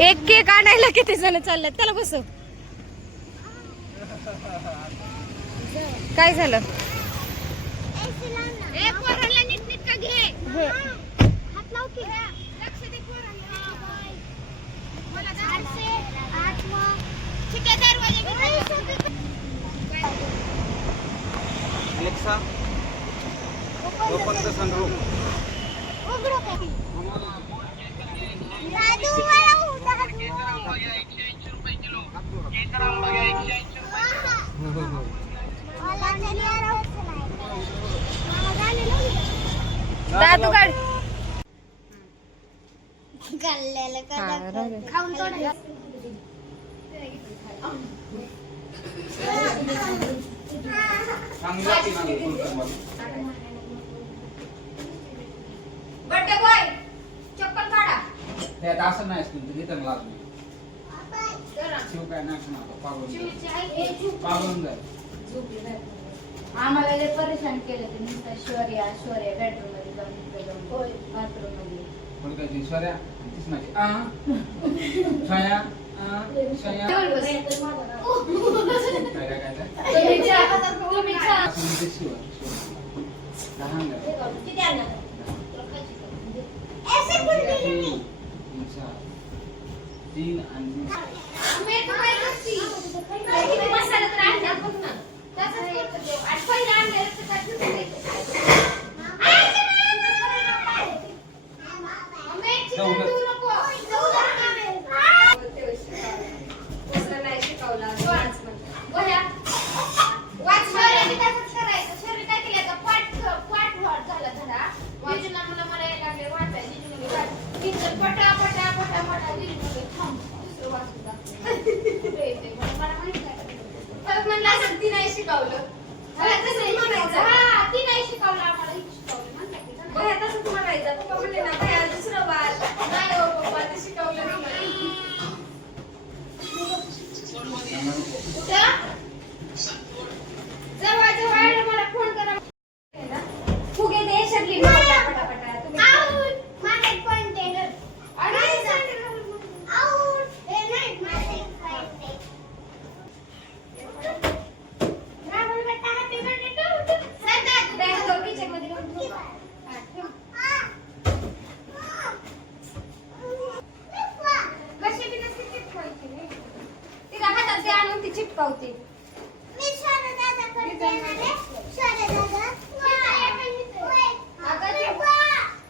एक केक आणायला किती जण चाललेत त्याला बसव. काय झालं? Alexa, open the sunroof. दादू काढ. खाऊन बड्डे बॉय चप्पल काढा. त्यात असं नाही असतं इथं लागलं शिव काय नाही पागळून जाईल. आम्हाला लय परेशान केलं ते नुसतं शौर्या शौर्या बेडरूम मध्ये जाऊन बाथरूम मध्ये पण काय ती स्वऱ्या तीच माझी छाया छाया तीन आणि चिटकावते.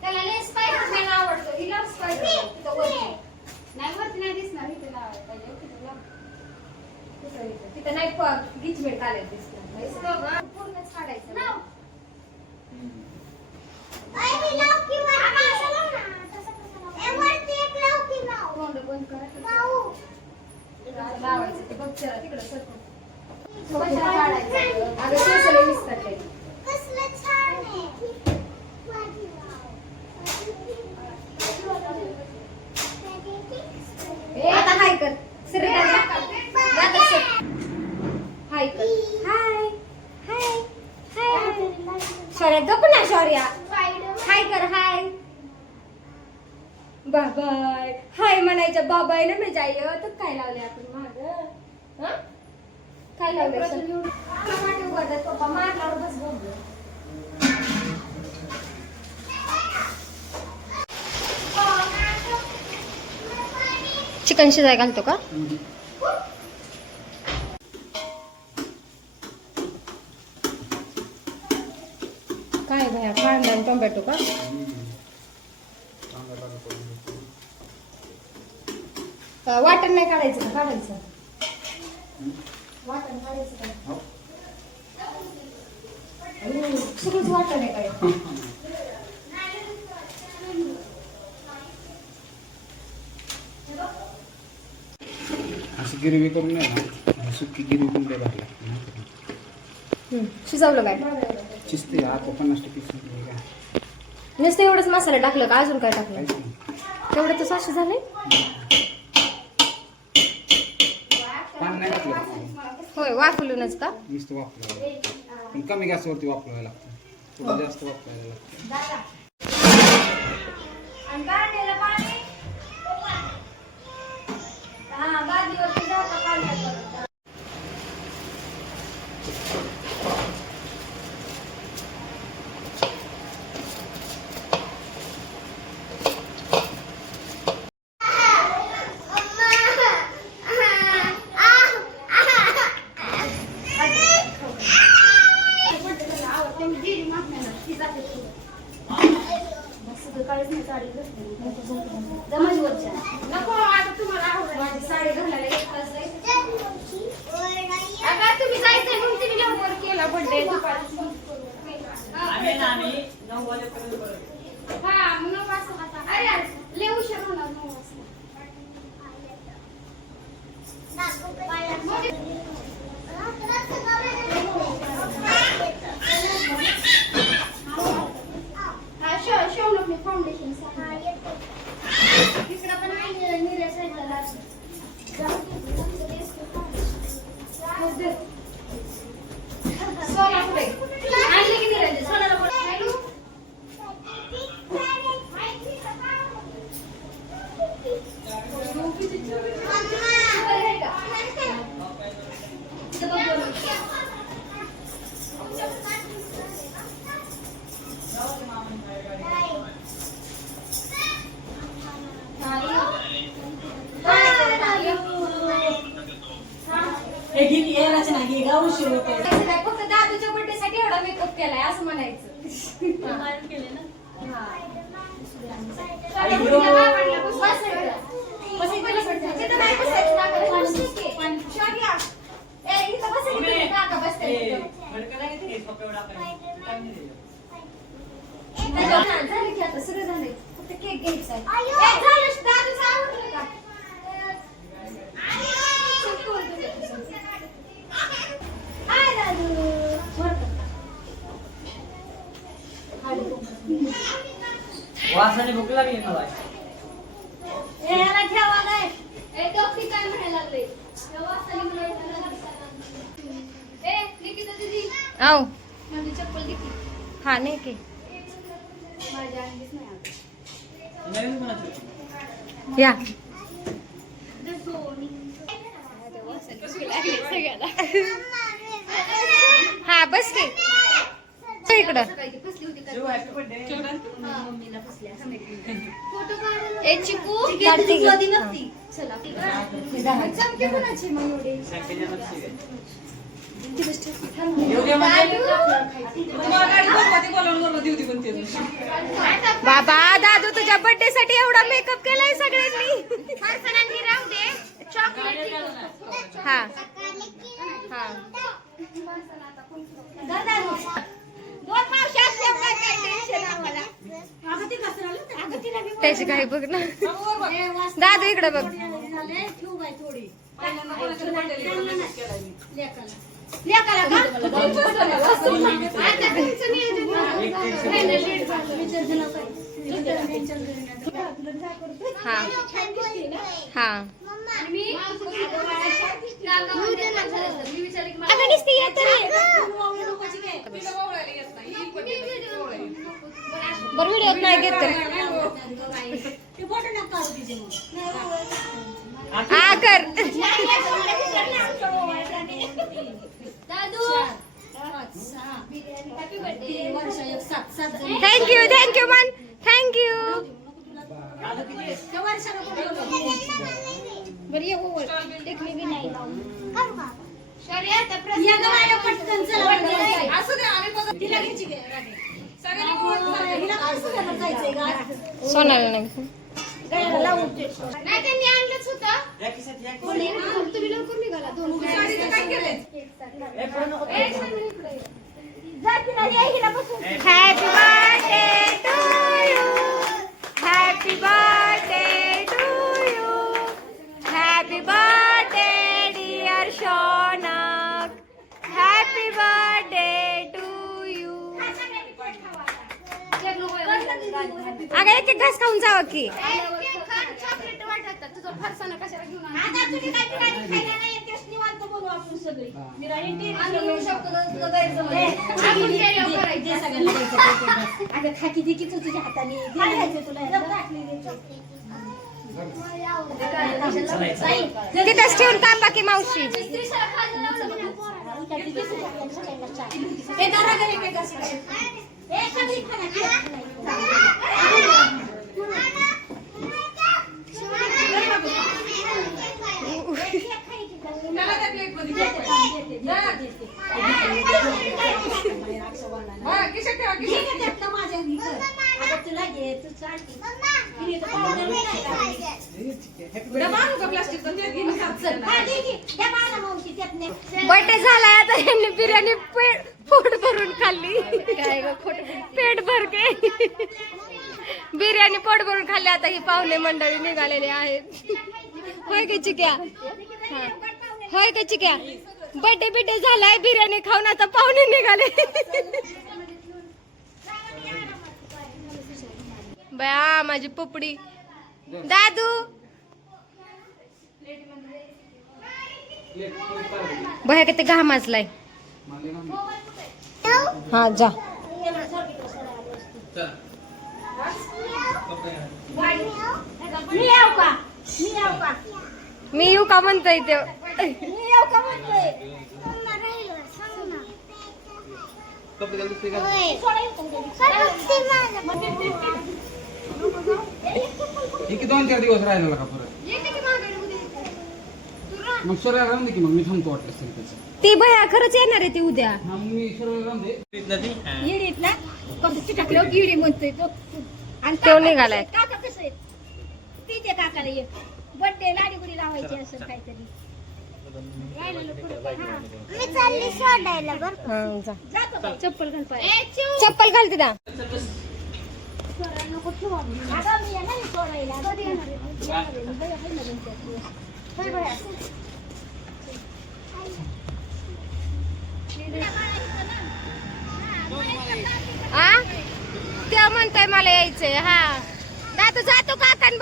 त्याला लय स्पायडरमॅन आवडतो. हिला स्पायडरमॅन नाही वरती नाही दिसणार. इथे लावायला पाहिजे. तिथं नाही गिचमेट काढायला दिसणार. पूर्णच काढायचं ना. तोंड बंद करायचं लावायचं ते बघ तिकडं सरकून काढायचं. अगं केसले विसरले. आता हाय कर. हाय कर. हाय हाय हाय. शौर्या गप ना. शौर्या हाय कर. हाय बाबाय. हाय म्हणायचं बाबाय ना. मी जाय तर काय लावले आपण माग काय लावलं पप्पा मारल्यावर बस बोल. चिकन शिजाय घालतो का? काय भया कांदा आणि टोमॅटो का? वाटण नाही काढायचं का? काढायचं वाटण काढायचं का? सगळंच वाटण आहे काय? अशी गिरवी करून नाही ना. सुकी गिरवी पण ते भरला शिजवलं काय? शिजते आता 50% शिजले का? नुसतं एवढंच मसाला टाकलं का? अजून काय टाकलं? तेवढं तर साशी झालंय. पाणी नाही टाकलं. होय वाफलूनच का? नुसतं वापरावं पण कमी गॅसवरती वापरावं लागतं. थोडं जास्त वापरायला लागतं. जमाजवरच्या. नको आता तुम्हाला आवडेल माझी साडी घालायला 1 तास जाईल. आता तुम्ही जायचंय म्हणून तुम्ही लवकर केला बर्थडे दुपारी. हा मग 9 वाजता. अरे लय उशीर होणार 9 वाजता. हा शोनक मी फाउंडेशन इकडं पण आहे निऱ्या साईडला लागलं. सोना पुढे आणली की निऱ्या सोनाला पुढे. हॅलो फक्त दादूच्या बर्थडे साठी एवढा मेकअप केलाय असं म्हणायचं. झालं की आता सगळं झालंय फक्त केक घ्यायचा आहे. दादूचं आवडलं का? हाय दादू. वासाने भूक लागली मला. याला ठेवा काय ए डॉक्टर काय म्हणायला लागले वासाने ए निकिता दीदी आओ माझी चप्पल दिली. हा नाही की माझ्या अंगीच नाही आली. नवीन कोणाचं? या हा बस की इकडं सकाळी ती फसली होती काय? Shiv, happy birthday. मम्मीला फसल्या फोटो काढ. ए चिकू चला चमके कोणाची मग एवढी येऊ दे म्हणजे. बाबा दादू तुझ्या बर्थडे साठी एवढा मेकअप केलाय सगळ्यांनी. फरसाणांनी राहू दे चॉकलेट. हा हा दोन मावशी असल्यावर काय काय टेन्शन आम्हाला. त्याची काही बघ ना दादू इकडे बघ. लेकाला का? आता तुमचं नियोजन नाही ना, लेट झालं. हा हा आणि मी मी विचारलं की मला अगं नुसती येत बरं व्हिडिओ नाही घेत तर हा कर. दादू थँक्यू मन थँक्यू. बरं ये हो टेकली बी नाही सोनाला नाही नाही त्यांनी आणलंच होतं. तुम्ही लवकर निघाला. दोन happy birthday to you happy birthday to you happy birthday dear Shaunak happy birthday to you. अगं एक एक घास खाऊन जावं की. चॉकलेट वाटत तुझं फरसाना कशाला घेऊन आता तुम्ही काय खायला नाही तेच निवांत बोलू आपण सगळे. आम्ही येऊ शकतो तर तुझं गैरसमज आहे. आपण केल्यावर करायचं. अगं खाकी दे की तू तुझ्या हाताने काय घ्यायचं तुला तिथंच ठेवून काम बाकी मावशी. स्त्रीशाला खायला लावलं म्हणून. तुला घे तू चालते बर्थडे झालाय आता यांनी बिर्याणी पोट भरून खाल्ली काय ग पेट भर के बिर्याणी पोट भरून खाल्ली. आता ही पाहुणे मंडळी निघालेली आहेत. होय का चिक्या? हा. होय का चिक्या? बर्थडे झालाय बिर्याणी खाऊन आता पाहुणे निघाले. बया माझी पुपडी दादू बया किती घाम असलाय. हा जा मी येऊ का म्हणतोय ते ठीक 2-4 दिवस राहिला का परत मग शरीर राहून दे की मग मी थांबतो वाटलं तरी त्याचं. ती भया खरंच येणार आहे ती उद्या. हा मग मी शरीर राहून दे. येडीतला कसं चिटकलं किडी म्हणतोय तो. आणि तो निघालाय. काका कसं आहे तिचे काकाला ये बर्थडे लाडी गुडी लावायची असं काहीतरी. मी चालली सोडायला बर. हा जा जातो बाई. चप्पल घाल पाय. चप्पल घाल तिला. नको ठेवा. अगं मी येणार आहे सोडायला. कधी येणार आहे? येणार आहे. मी बाई आहे ना 2-4 दिवस. होय बाया. आ त्या म्हणताय मला यायचंय. हा दादू जातो काकांबरोबर.